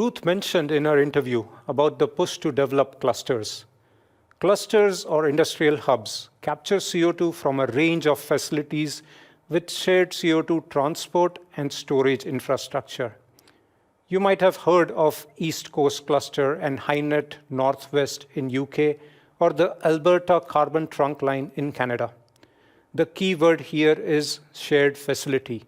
Ruth mentioned in her interview about the push to develop clusters. Clusters or industrial hubs capture CO2 from a range of facilities with shared CO2 transport and storage infrastructure. You might have heard of East Coast Cluster and HyNet Northwest in UK or the Alberta Carbon Trunk Line in Canada. The key word here is shared facility.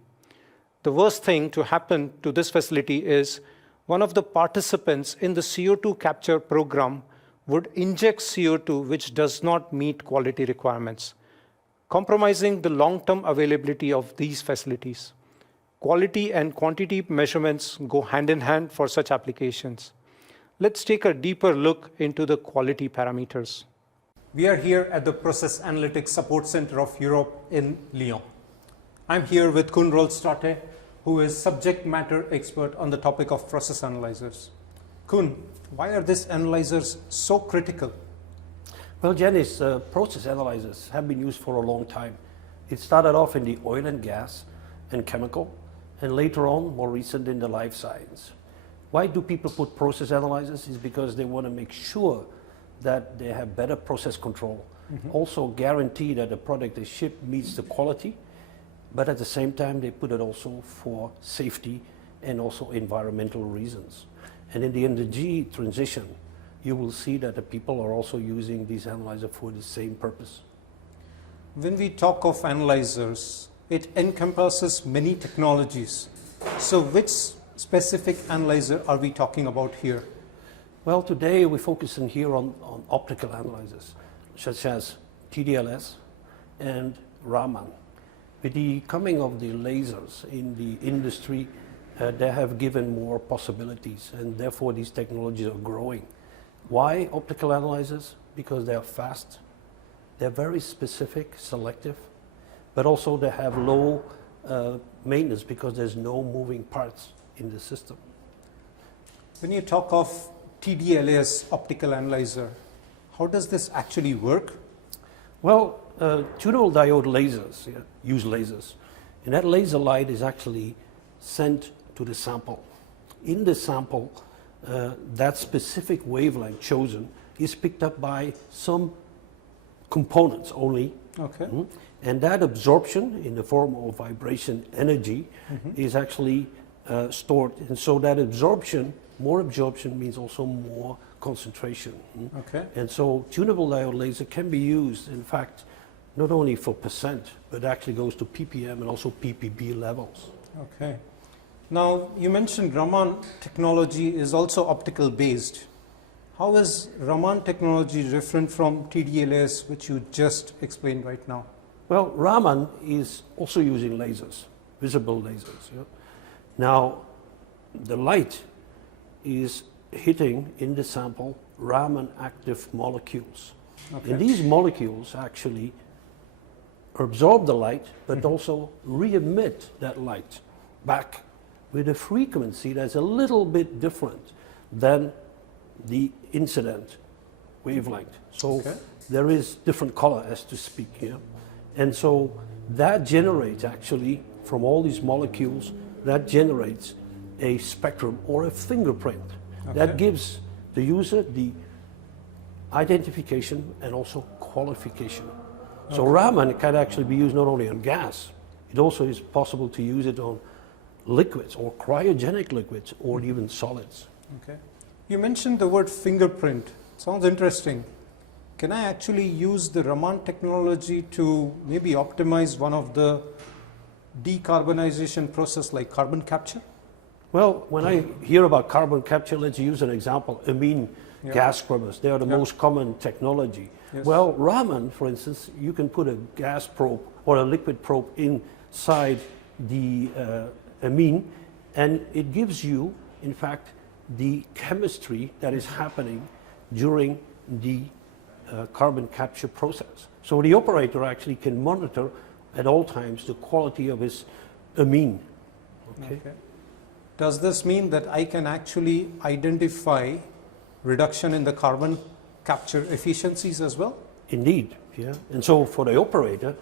The worst thing to happen to this facility is one of the participants in the CO2 capture program would inject CO2 which does not meet quality requirements, compromising the long-term availability of these facilities. Quality and quantity measurements go hand in hand for such applications. Let's take a deeper look into the quality parameters. We are here at the Process Analytics Support Center of Europe in Lyon. I'm here with Koen Rolstadte, who is subject matter expert on the topic of process analyzers. Koen, why are these analyzers so critical? Well, Janice, process analyzers have been used for a long time. It started off in the oil and gas and chemical, and later on, more recent, in the life science. Why do people put process analyzers? It's because they want to make sure that they have better process control. Also guarantee that the product they ship meets the quality, but at the same time, they put it also for safety and also environmental reasons. And in the energy transition, you will see that the people are also using these analyzers for the same purpose. When we talk of analyzers, it encompasses many technologies. So which specific analyzer are we talking about here? Well, today we're focusing here on optical analyzers, such as TDLS and Raman. With the coming of the lasers in the industry, they have given more possibilities, and therefore these technologies are growing. Why optical analyzers? Because they are fast, they're very specific, selective, but also they have low maintenance because there's no moving parts in the system. When you talk of TDLS optical analyzer, how does this actually work? Well, tunable diode lasers use lasers, and that laser light is actually sent to the sample. In the sample, that specific wavelength chosen is picked up by some components only. Okay. And that absorption in the form of vibration energy is actually stored. And so that absorption, more absorption means also more concentration. Okay. And so tunable diode laser can be used, in fact, not only for percent, but actually goes to ppm and also ppb levels. Okay. Now, you mentioned Raman technology is also optical based. How is Raman technology different from TDLS, which you just explained right now? Well, Raman is also using lasers, visible lasers. Yeah? Now, the light is hitting in the sample Raman active molecules. Okay. And these molecules actually absorb the light, but also re-emit that light back with a frequency that's a little bit different than the incident wavelength. So there is different color, as to speak here. And so that generates actually, from all these molecules, that generates a spectrum or a fingerprint that gives the user the identification and also qualification. So Raman can actually be used not only on gas, it also is possible to use it on liquids or cryogenic liquids or even solids. Okay. You mentioned the word fingerprint. Sounds interesting. Can I actually use the Raman technology to maybe optimize one of the decarbonization process like carbon capture? Well, when I hear about carbon capture, let's use an example. Amine gas scrubbers, they are the most common technology. Yes. Well, Raman, for instance, you can put a gas probe or a liquid probe inside the amine, and it gives you, in fact, the chemistry that is happening during the carbon capture process. So the operator actually can monitor at all times the quality of his amine. Okay. Does this mean that I can actually identify reduction in the carbon capture efficiencies as well? Indeed, yeah. And so for the operator,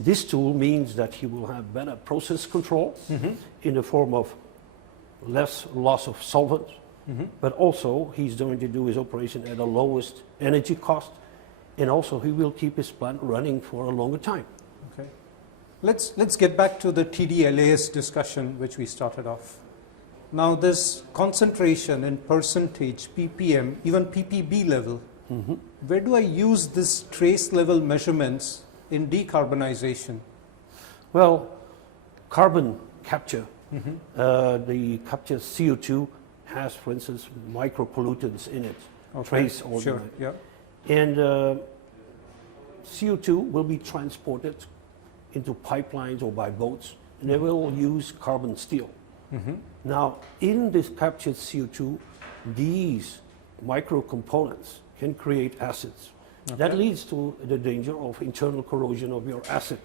this tool means that he will have better process control in the form of less loss of solvent, but also he's going to do his operation at the lowest energy cost, and also he will keep his plant running for a longer time. Okay. Let's get back to the TDLAS discussion which we started off. Now this concentration in percentage, ppm, even ppb level, where do I use this trace level measurements in decarbonization? Well, carbon capture, the captured CO2 has, for instance, micropollutants in it, trace Sure. organic. Yeah. And CO2 will be transported into pipelines or by boats, and they will use carbon steel. Now, in this captured CO2, these micro components can create acids. That leads to the danger of internal corrosion of your acid.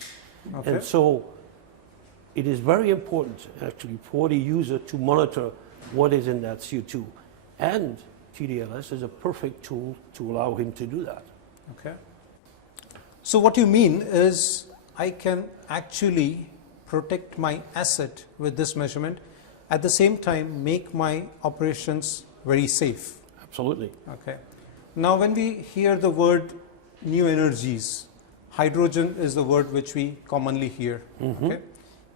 And so it is very important actually for the user to monitor what is in that CO2. And TDLS is a perfect tool to allow him to do that. Okay. So what you mean is I can actually protect my asset with this measurement, at the same time make my operations very safe. Absolutely. Okay. Now when we hear the word new energies, hydrogen is the word which we commonly hear. Okay.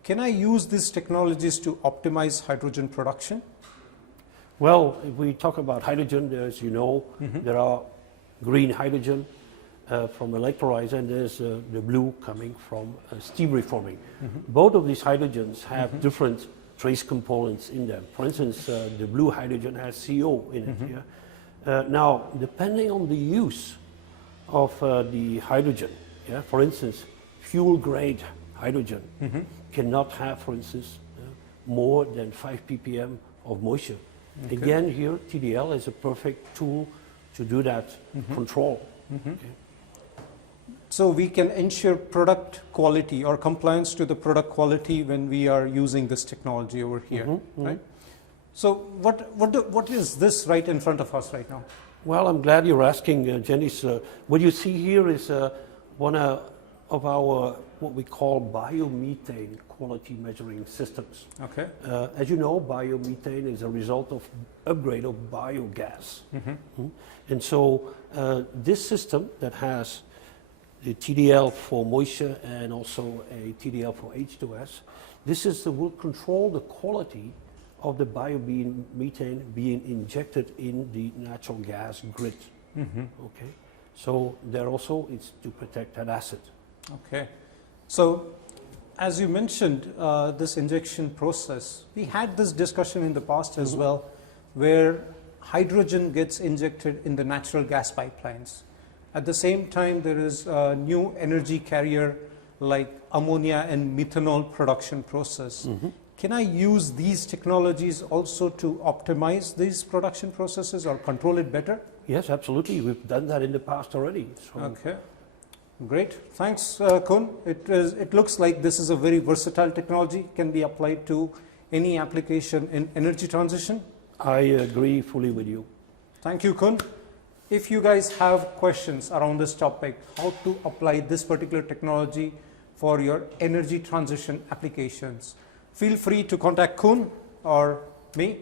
Can I use these technologies to optimize hydrogen production? Well, if we talk about hydrogen, as you know, there are green hydrogen from electrolyzer, and there's the blue coming from steam reforming. Both of these hydrogens have different trace components in them. For instance, the blue hydrogen has CO in it. Now, depending on the use of the hydrogen, for instance, fuel grade hydrogen cannot have, for instance, more than 5 ppm of moisture. Again, here TDL is a perfect tool to do that control. So we can ensure product quality or compliance to the product quality when we are using this technology over here, right? So what is this right in front of us right now? Well, I'm glad you're asking, Janice. What you see here is one of our what we call biomethane quality measuring systems. Okay. As you know, biomethane is a result of upgrade of biogas. And so this system that has the TDL for moisture and also a TDL for H2S, this system will control the quality of the biomethane being injected in the natural gas grid. Okay, so there also it's to protect that acid. Okay, so as you mentioned, this injection process, we had this discussion in the past as well, where hydrogen gets injected in the natural gas pipelines. At the same time, there is a new energy carrier like ammonia and methanol production process. Can I use these technologies also to optimize these production processes or control it better? Yes, absolutely. We've done that in the past already. So Okay, great. Thanks, Kun. It looks like this is a very versatile technology, can be applied to any application in energy transition. I agree fully with you. Thank you, Kun. If you guys have questions around this topic, how to apply this particular technology for your energy transition applications, feel free to contact Kun or me.